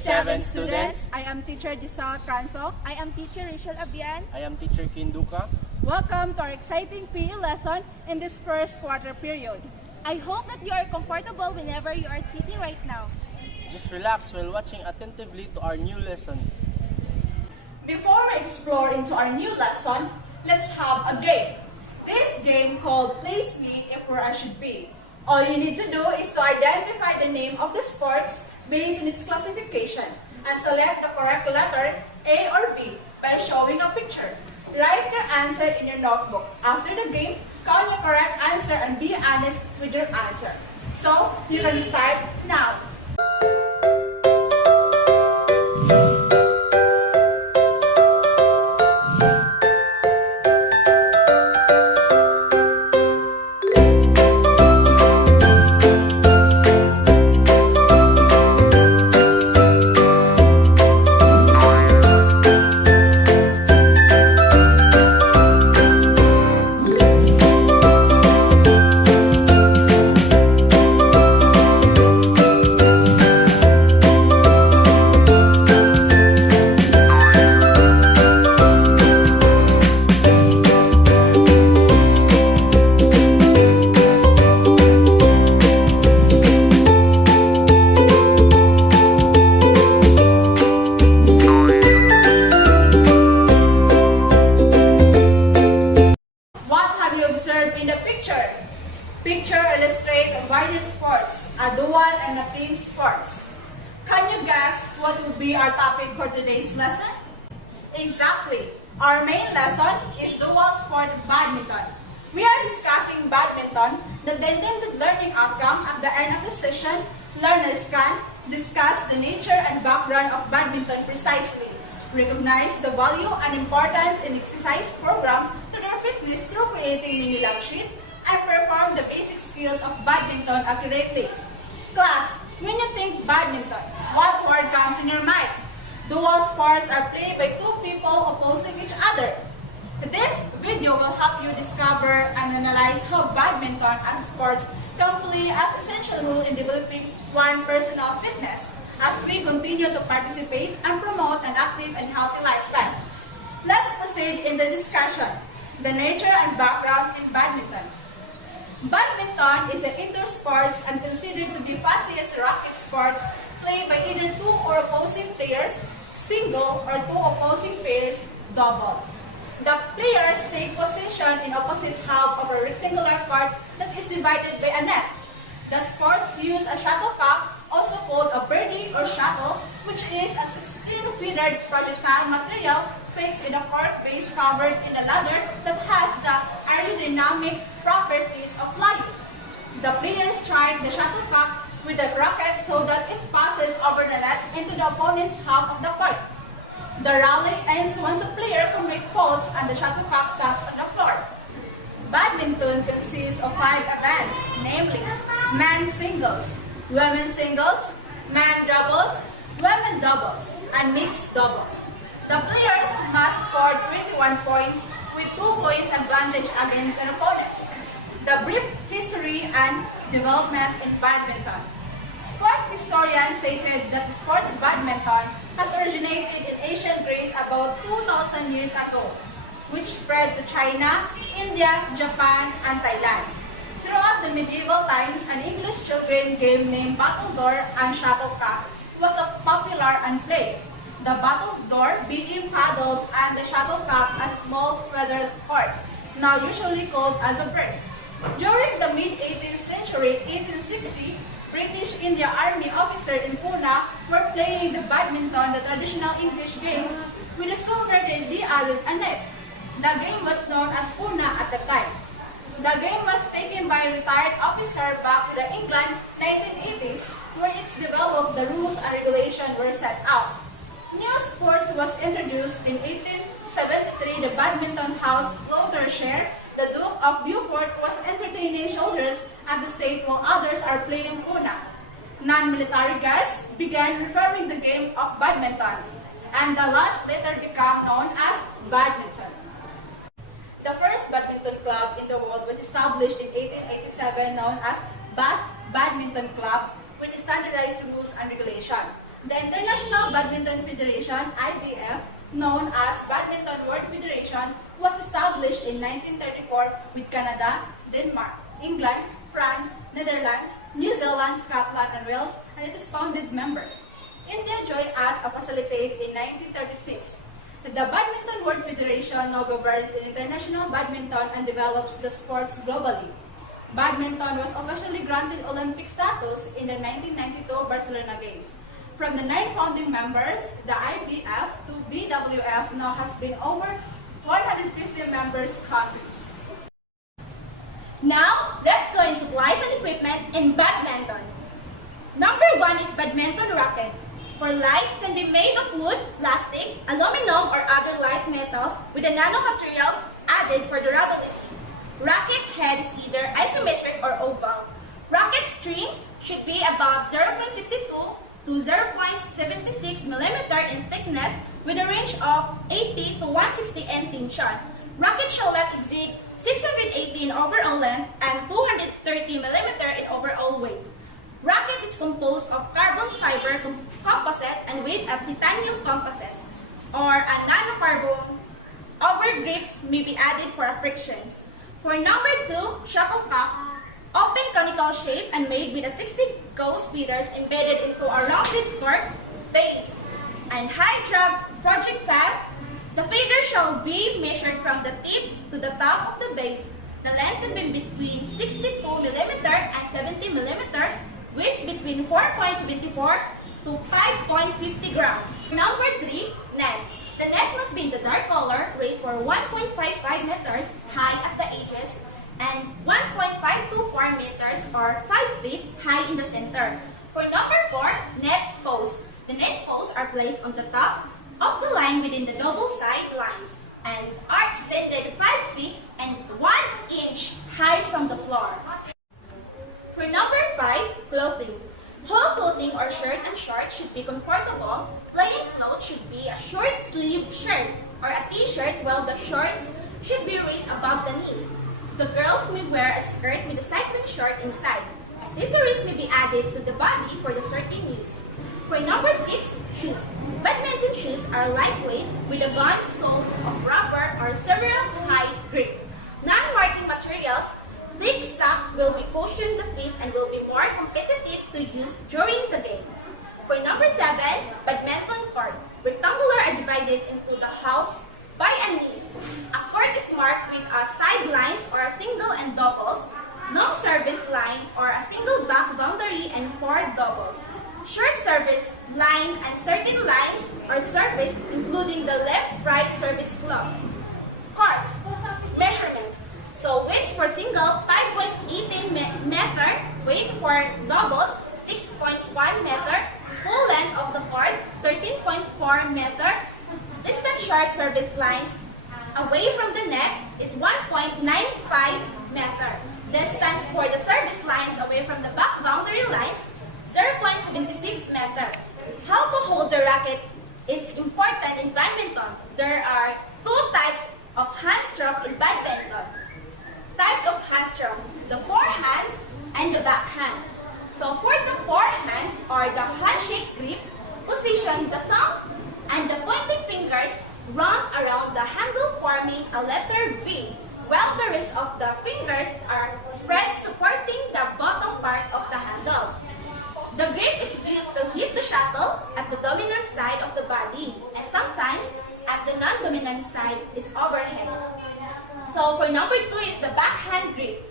Grade 7 students. I am teacher Giselle Transo. I am teacher Rachel Abian. I am teacher Kinduka. Welcome to our exciting PE lesson in this first quarter period. I hope that you are comfortable whenever you are sitting right now. Just relax while watching attentively to our new lesson. Before we explore into our new lesson, let's have a game. This game called Place Me If Where I Should Be. All you need to do is to identify the name of the sports based on its classification and select the correct letter A or B by showing a picture. Write your answer in your notebook. After the game, count your correct answer and be honest with your answer. So, you can start now. Picture illustrates various sports, a dual and a team sports. Can you guess what will be our topic for today's lesson? Exactly. Our main lesson is dual sport badminton. We are discussing badminton, the intended learning outcome. At the end of the session, learners can discuss the nature and background of badminton precisely, recognize the value and importance in exercise program to their fitness through creating mini log sheet, and perform the basic skills of badminton accurately. Class, when you think badminton, what word comes in your mind? Dual sports are played by two people opposing each other. This video will help you discover and analyze how badminton as a sport can play as essential role in developing one personal fitness as we continue to participate and promote an active and healthy lifestyle. Let's proceed in the discussion. The nature and background in badminton. Badminton is an indoor sport and considered to be fastest racket sports played by either two or opposing players, single, or two opposing pairs, double. The players take position in opposite half of a rectangular court that is divided by a net. The sports use a shuttlecock, also called a birdie or shuttle, which is a 16-feathered projectile material fixed in a cork base covered in a ladder that has the aerodynamic properties of flying. The players strike the shuttlecock with the racket so that it passes over the net into the opponent's half of the court. The rally ends once a player commits faults and the shuttlecock taps on the floor. Badminton consists of 5 events, namely men's singles, women's singles, men doubles, women doubles, and mixed doubles. The players must score 21 points with 2 points advantage against an opponent. The brief history and development in badminton. Sport historians stated that the sports badminton has originated in ancient Greece about 2,000 years ago, which spread to China, India, Japan, and Thailand. Throughout the medieval times, an English children game named battledore and shuttlecock was popular and played. The battledore being paddled and the shuttlecock a small feathered court, now usually called as a bird. During the mid-18th century, 1860, British India Army officers in Pune were playing the badminton, the traditional English game, with a sooner they added a net. The game was known as Pune at the time. The game was taken by a retired officer back to the England 1980s, where it's developed, the rules and regulations were set out. New sports was introduced in 1873. The badminton house Lancashire, the Duke of Beaufort, was entertaining soldiers at the state while others are playing Pune. Non-military guys began referring the game of badminton, and the last later became known as badminton. The first badminton club in the world was established in 1887, known as Bath Badminton Club, with standardized rules and regulations. The International Badminton Federation, IBF, known as Badminton World Federation, was established in 1934 with Canada, Denmark, England, France, Netherlands, New Zealand, Scotland, and Wales, and its founded member. India joined as a facilitator in 1936. The Badminton World Federation now governs in international badminton and develops the sports globally. Badminton was officially granted Olympic status in the 1992 Barcelona Games. From the 9 founding members, the IBF to BWF now has been over 150 members countries. Now, let's go in supplies and equipment in badminton. Number 1 is badminton racket. For light, can be made of wood, plastic, aluminum, or other light metals with the nanomaterials added for durability. Racket head is either isometric or oval. Racket strings should be about 0.62 to 0.76 mm in thickness with a range of 80 to 160 N tension. Racket shall not exceed 680 in overall length and 230 mm in overall weight. Racket is composed of carbon fiber composite and with a titanium composite or a nanocarbon. Over grips may be added for frictions. For number 2, shuttlecock, open conical shape and made with a 60 gauge feeders embedded into a rounded cork base and high drop projectile. The feeder shall be measured from the tip to the top of the base. The length can be between 62 mm and 70 mm, weights between 4.74 to 5.50 grams. Number 3, net. The net must be in the dark color, raised for 1.55 meters high at the edges and 1.524 meters or 5 feet high in the center. For number 4, net posts. The net posts are placed on the top of the line within the double side lines and are extended 5 feet and 1 inch high from the floor. For number 5, clothing. Whole clothing or shirt and shorts should be comfortable. Plain clothes should be a short sleeve shirt or a t-shirt while the shorts should be raised above the knees. The girls may wear a skirt with a cycling short inside. Accessories may be added to the body for the certain needs. For number 6, shoes. Badminton shoes are lightweight with a gun soles of rubber or several high grip. Non-marking materials, thick sock will be cushion the feet and will be more competitive to use during the game. For number 7, badminton court. Rectangular are divided into the halves by a knee. A court is marked with a side lines or a single and doubles, long service line or a single back boundary and 4 doubles. Short service line and certain lines or service including the left-right service club. Courts. Measurements. So weights for single 5.18 meter, weight for doubles 6.1 meter, full length of the court 13.4 meter. Distance short service lines away from the net is 1.95 meter. Distance for the service lines away from the back boundary lines 0.76 meter. How to hold the racket is important in badminton. There are 2 types of hand stroke in badminton. Types of hand stroke, the forehand and the backhand. So for the forehand or the handshake grip, position the thumb and the pointing fingers run around the handle forming a letter V, while the rest of the fingers are spread supporting the bottom part of the handle. The grip is used to hit the shuttle at the dominant side of the body and sometimes at the non-dominant side is overhead. So for number 2 is the backhand grip.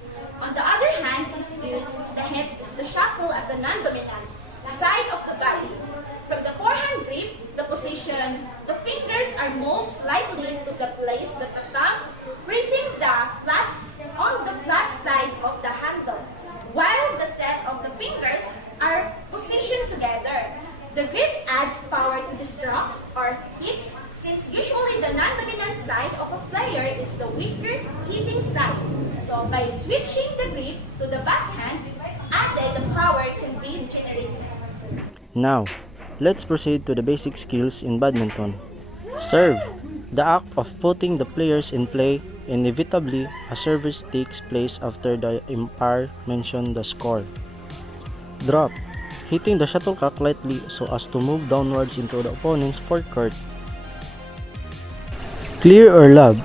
On the other hand is used the head is the shuttle at the non-dominant side of the body. From the forehand grip, the position, the fingers are moved slightly to the place that the thumb pressing the flat on the flat side of the handle, while the set of the fingers are positioned together. The grip adds power to the strokes or hits since usually the non-dominant side of a player is the weaker hitting side. So by switching the grip to the backhand, added the power can be generated. Now, let's proceed to the basic skills in badminton. Serve. The act of putting the players in play. Inevitably, a service takes place after the umpire mentions the score. Drop. hitting the shuttlecock lightly so as to move downwards into the opponent's forecourt. Clear or lob,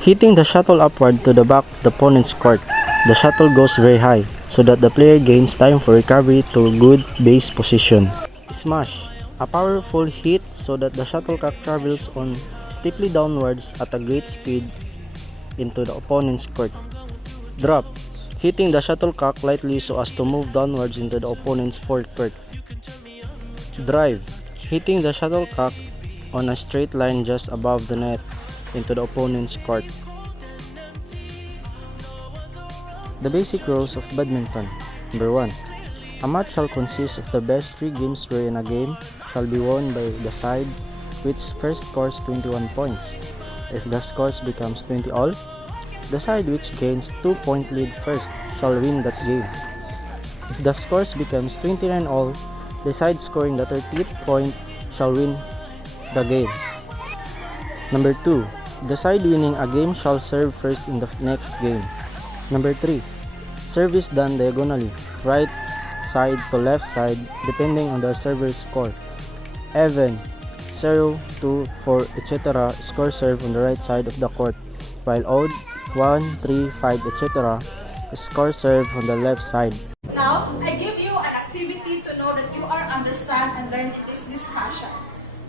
hitting the shuttle upward to the back of the opponent's court. The shuttle goes very high so that the player gains time for recovery to a good base position. Smash, a powerful hit so that the shuttlecock travels on steeply downwards at a great speed into the opponent's court. Drop, hitting the shuttlecock lightly so as to move downwards into the opponent's forecourt. Drive, hitting the shuttlecock on a straight line just above the net into the opponent's court. The basic rules of badminton. Number 1. A match shall consist of the best 3 games wherein a game shall be won by the side which first scores 21 points. If the scores becomes 20 all, the side which gains 2-point lead first shall win that game. If the scores becomes 29 all, the side scoring the 30th point shall win the game. Number 2. The side winning a game shall serve first in the next game. Number 3. Serve is done diagonally, right side to left side, depending on the server's score. Even, 0, 2, 4, etc. score serve on the right side of the court, while odd, 1, 3, 5, etc. score serve on the left side. Now, I give you an activity to know that you are understand and learn in this discussion.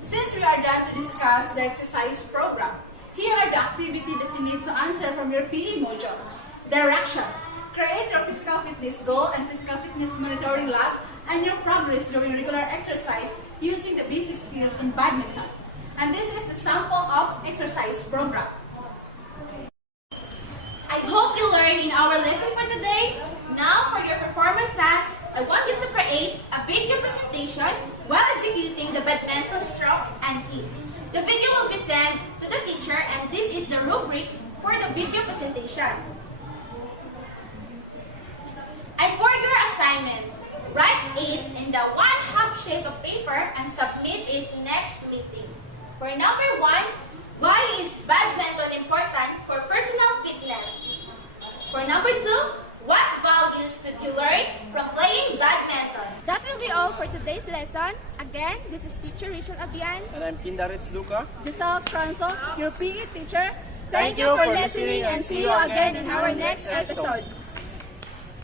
Since we are done to discuss the exercise program, here are the activity that you need to answer from your PE module. Direction. Create your physical fitness goal and physical fitness monitoring log and your progress during regular exercise using the basic skills in badminton. And this is the sample of exercise program. I hope you learned in our lesson for today. Now for your performance task, I want you to create a video presentation while executing the badminton strokes and hits. The video will be sent to the teacher and this is the rubrics for the video presentation. And for your assignment, write it in the 1/2 sheet of paper and submit it next meeting. For number 1, why is badminton important for personal fitness? For number 2, what values could you learn from playing badminton? That will be all for today's lesson. Again, this is Teacher Rachel Abian. And I'm Kindaritz Luca. Giselle Franco, your PE teacher. Thank you for listening and see you again in our next episode.